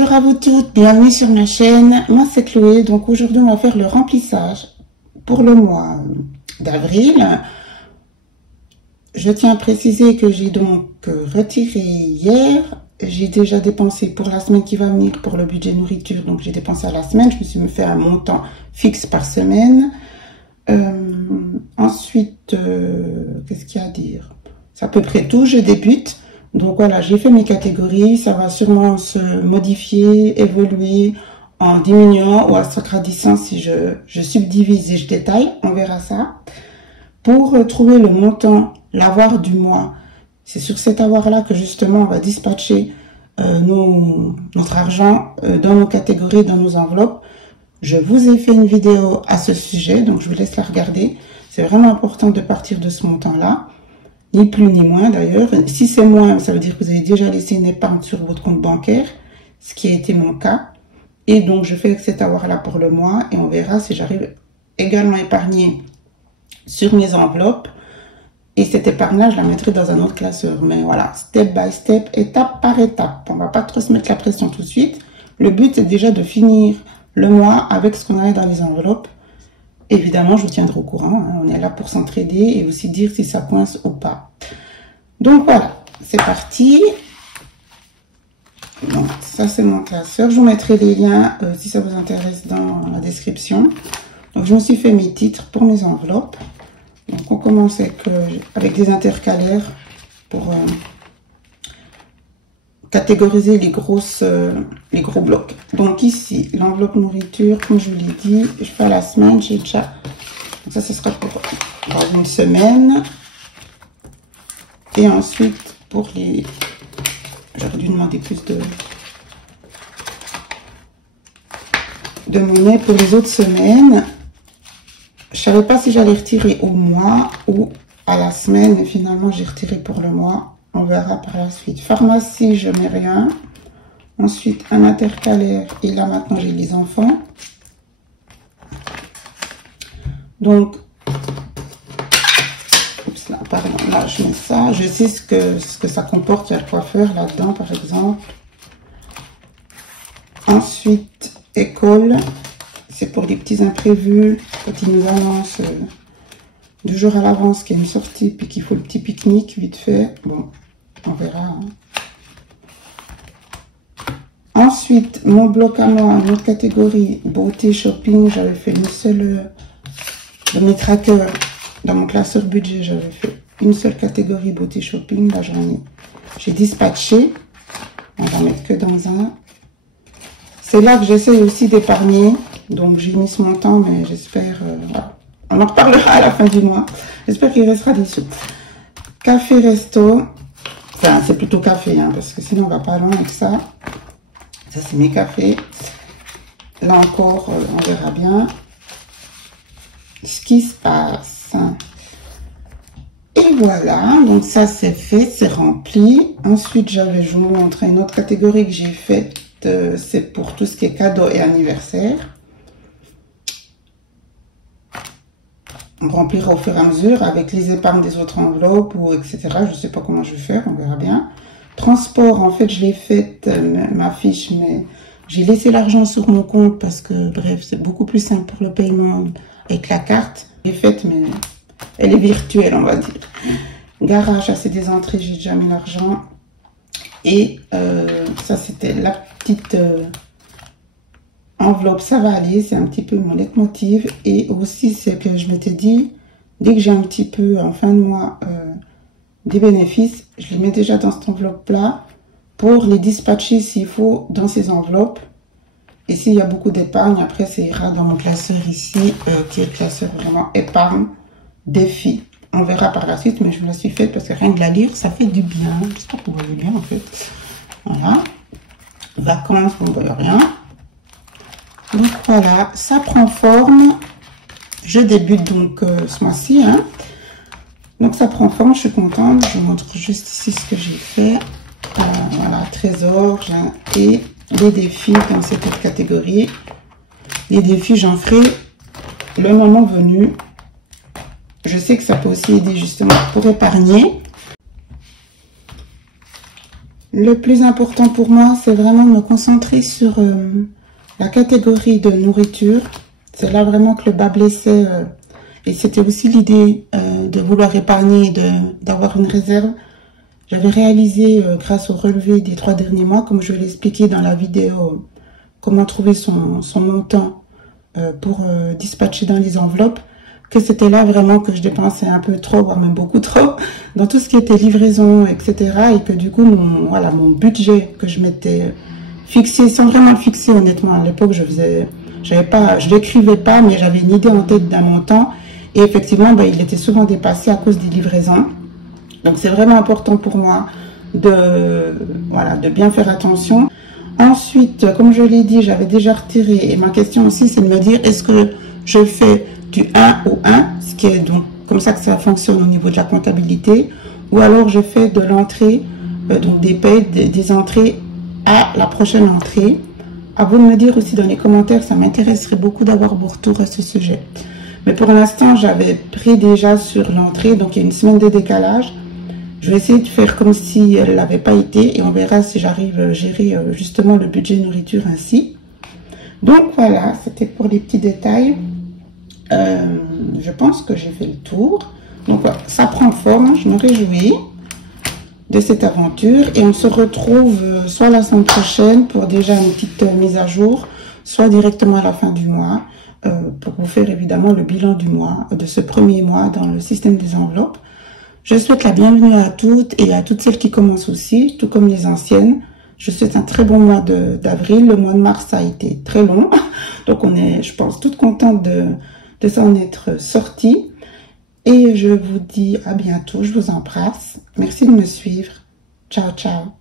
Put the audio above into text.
Bonjour à vous toutes, bienvenue sur ma chaîne. Moi c'est Chloé, donc aujourd'hui on va faire le remplissage pour le mois d'avril. Je tiens à préciser que j'ai donc retiré hier. J'ai déjà dépensé pour la semaine qui va venir pour le budget nourriture, donc j'ai dépensé à la semaine. Je me suis fait un montant fixe par semaine. Ensuite, qu'est-ce qu'il y a à dire? C'est à peu près tout, je débute. Donc voilà, j'ai fait mes catégories, ça va sûrement se modifier, évoluer en diminuant ou en s'agrandissant si je subdivise et je détaille, on verra ça. Pour trouver le montant, l'avoir du mois, c'est sur cet avoir-là que justement on va dispatcher notre argent dans nos catégories, dans nos enveloppes. Je vous ai fait une vidéo à ce sujet, donc je vous laisse la regarder. C'est vraiment important de partir de ce montant-là. Ni plus ni moins d'ailleurs. Si c'est moins, ça veut dire que vous avez déjà laissé une épargne sur votre compte bancaire, ce qui a été mon cas. Et donc, je fais cet avoir-là pour le mois et on verra si j'arrive également à épargner sur mes enveloppes. Et cette épargne-là, je la mettrai dans un autre classeur. Mais voilà, step by step, étape par étape. On va pas trop se mettre la pression tout de suite. Le but, c'est déjà de finir le mois avec ce qu'on a dans les enveloppes. Évidemment, je vous tiendrai au courant. Hein. On est là pour s'entraider et aussi dire si ça coince ou pas. Donc voilà, c'est parti. Donc, ça, c'est mon classeur. Je vous mettrai les liens si ça vous intéresse dans la description. Donc, je me suis fait mes titres pour mes enveloppes. Donc, on commence avec des intercalaires pour catégoriser les gros blocs. Donc ici, l'enveloppe nourriture, comme je vous l'ai dit, je fais à la semaine, j'ai déjà... Donc ça, ce sera pour dans une semaine. Et ensuite, pour les... J'aurais dû demander plus de monnaie pour les autres semaines. Je savais pas si j'allais retirer au mois ou à la semaine, mais finalement, j'ai retiré pour le mois. On verra par la suite. Pharmacie, je mets rien. Ensuite, un intercalaire. Et là, maintenant, j'ai les enfants. Donc, oups, là, pardon, là, je mets ça. Je sais ce que ça comporte. Il y a le coiffeur là-dedans, par exemple. Ensuite, école. C'est pour les petits imprévus. Quand ils nous annoncent 2 jours à l'avance qu'il y a une sortie, puis qu'il faut le petit pique-nique vite fait. Bon, on verra. Hein. Ensuite, mon bloc à moi, une autre catégorie, beauté, shopping. J'avais fait une seule, dans mes trackers, dans mon classeur budget, j'avais fait une seule catégorie beauté, shopping. Là, j'ai dispatché. On va mettre que dans un. C'est là que j'essaie aussi d'épargner. Donc, j'ai mis ce montant, mais j'espère, voilà. On en reparlera à la fin du mois. J'espère qu'il restera des sous. Café, resto. Enfin, c'est plutôt café, hein, parce que sinon on va pas loin avec ça. Ça, c'est mes cafés. Là encore, on verra bien ce qui se passe. Et voilà. Donc ça, c'est fait, c'est rempli. Ensuite, je vous montre une autre catégorie que j'ai faite. C'est pour tout ce qui est cadeaux et anniversaire. On remplira au fur et à mesure avec les épargnes des autres enveloppes ou etc. Je ne sais pas comment je vais faire, on verra bien. Transport, en fait, je l'ai faite, ma fiche, mais j'ai laissé l'argent sur mon compte parce que, bref, c'est beaucoup plus simple pour le paiement avec la carte. Je l'ai faite, mais elle est virtuelle, on va dire. Garage, ça c'est des entrées, j'ai déjà mis l'argent. Et ça, c'était la petite... enveloppe, ça va aller, c'est un petit peu mon leitmotiv. Et aussi, c'est que je m'étais dit, dès que j'ai un petit peu, en fin de mois, des bénéfices, je les mets déjà dans cette enveloppe-là pour les dispatcher s'il faut dans ces enveloppes. Et s'il y a beaucoup d'épargne, après, ça ira dans mon classeur ici, qui est le classeur vraiment épargne, défi. On verra par la suite, mais je me la suis faite parce que rien que la lire, ça fait du bien. J'espère qu'on va le lire, en fait. Voilà. Vacances, bon, ben, rien. Donc voilà, ça prend forme. Je débute donc ce mois-ci. Hein. Donc ça prend forme, je suis contente. Je vous montre juste ici ce que j'ai fait. Voilà, trésor et les défis dans cette autre catégorie. Les défis, j'en ferai le moment venu. Je sais que ça peut aussi aider justement pour épargner. Le plus important pour moi, c'est vraiment de me concentrer sur la catégorie de nourriture. C'est là vraiment que le bas blessait. Et c'était aussi l'idée de vouloir épargner, d'avoir une réserve. J'avais réalisé, grâce au relevé des 3 derniers mois, comme je l'ai expliqué dans la vidéo, comment trouver son montant pour dispatcher dans les enveloppes, que c'était là vraiment que je dépensais un peu trop, voire même beaucoup trop, dans tout ce qui était livraison, etc. Et que du coup, mon budget que je m'étais fixé, sans vraiment le fixer honnêtement, à l'époque, je l'écrivais pas, mais j'avais une idée en tête d'un montant. Et effectivement, il était souvent dépassé à cause des livraisons. Donc, c'est vraiment important pour moi de bien faire attention. Ensuite, comme je l'ai dit, j'avais déjà retiré. Et ma question aussi, c'est de me dire, est-ce que je fais du 1 au 1, ce qui est donc comme ça que ça fonctionne au niveau de la comptabilité, ou alors je fais de l'entrée, donc des paies, des entrées à la prochaine entrée. À vous de me dire aussi dans les commentaires, ça m'intéresserait beaucoup d'avoir vos retours à ce sujet. Mais pour l'instant, j'avais pris déjà sur l'entrée, donc il y a une semaine de décalage. Je vais essayer de faire comme si elle n'avait pas été et on verra si j'arrive à gérer justement le budget nourriture ainsi. Donc voilà, c'était pour les petits détails. Je pense que j'ai fait le tour. Donc voilà, ça prend forme, je me réjouis de cette aventure et on se retrouve soit la semaine prochaine pour déjà une petite mise à jour, soit directement à la fin du mois pour vous faire évidemment le bilan du mois, de ce premier mois dans le système des enveloppes. Je souhaite la bienvenue à toutes et à toutes celles qui commencent aussi, tout comme les anciennes. Je souhaite un très bon mois d'avril. Le mois de mars a été très long, donc on est, je pense, toutes contentes de s'en être sorties. Et je vous dis à bientôt, je vous embrasse. Merci de me suivre. Ciao, ciao.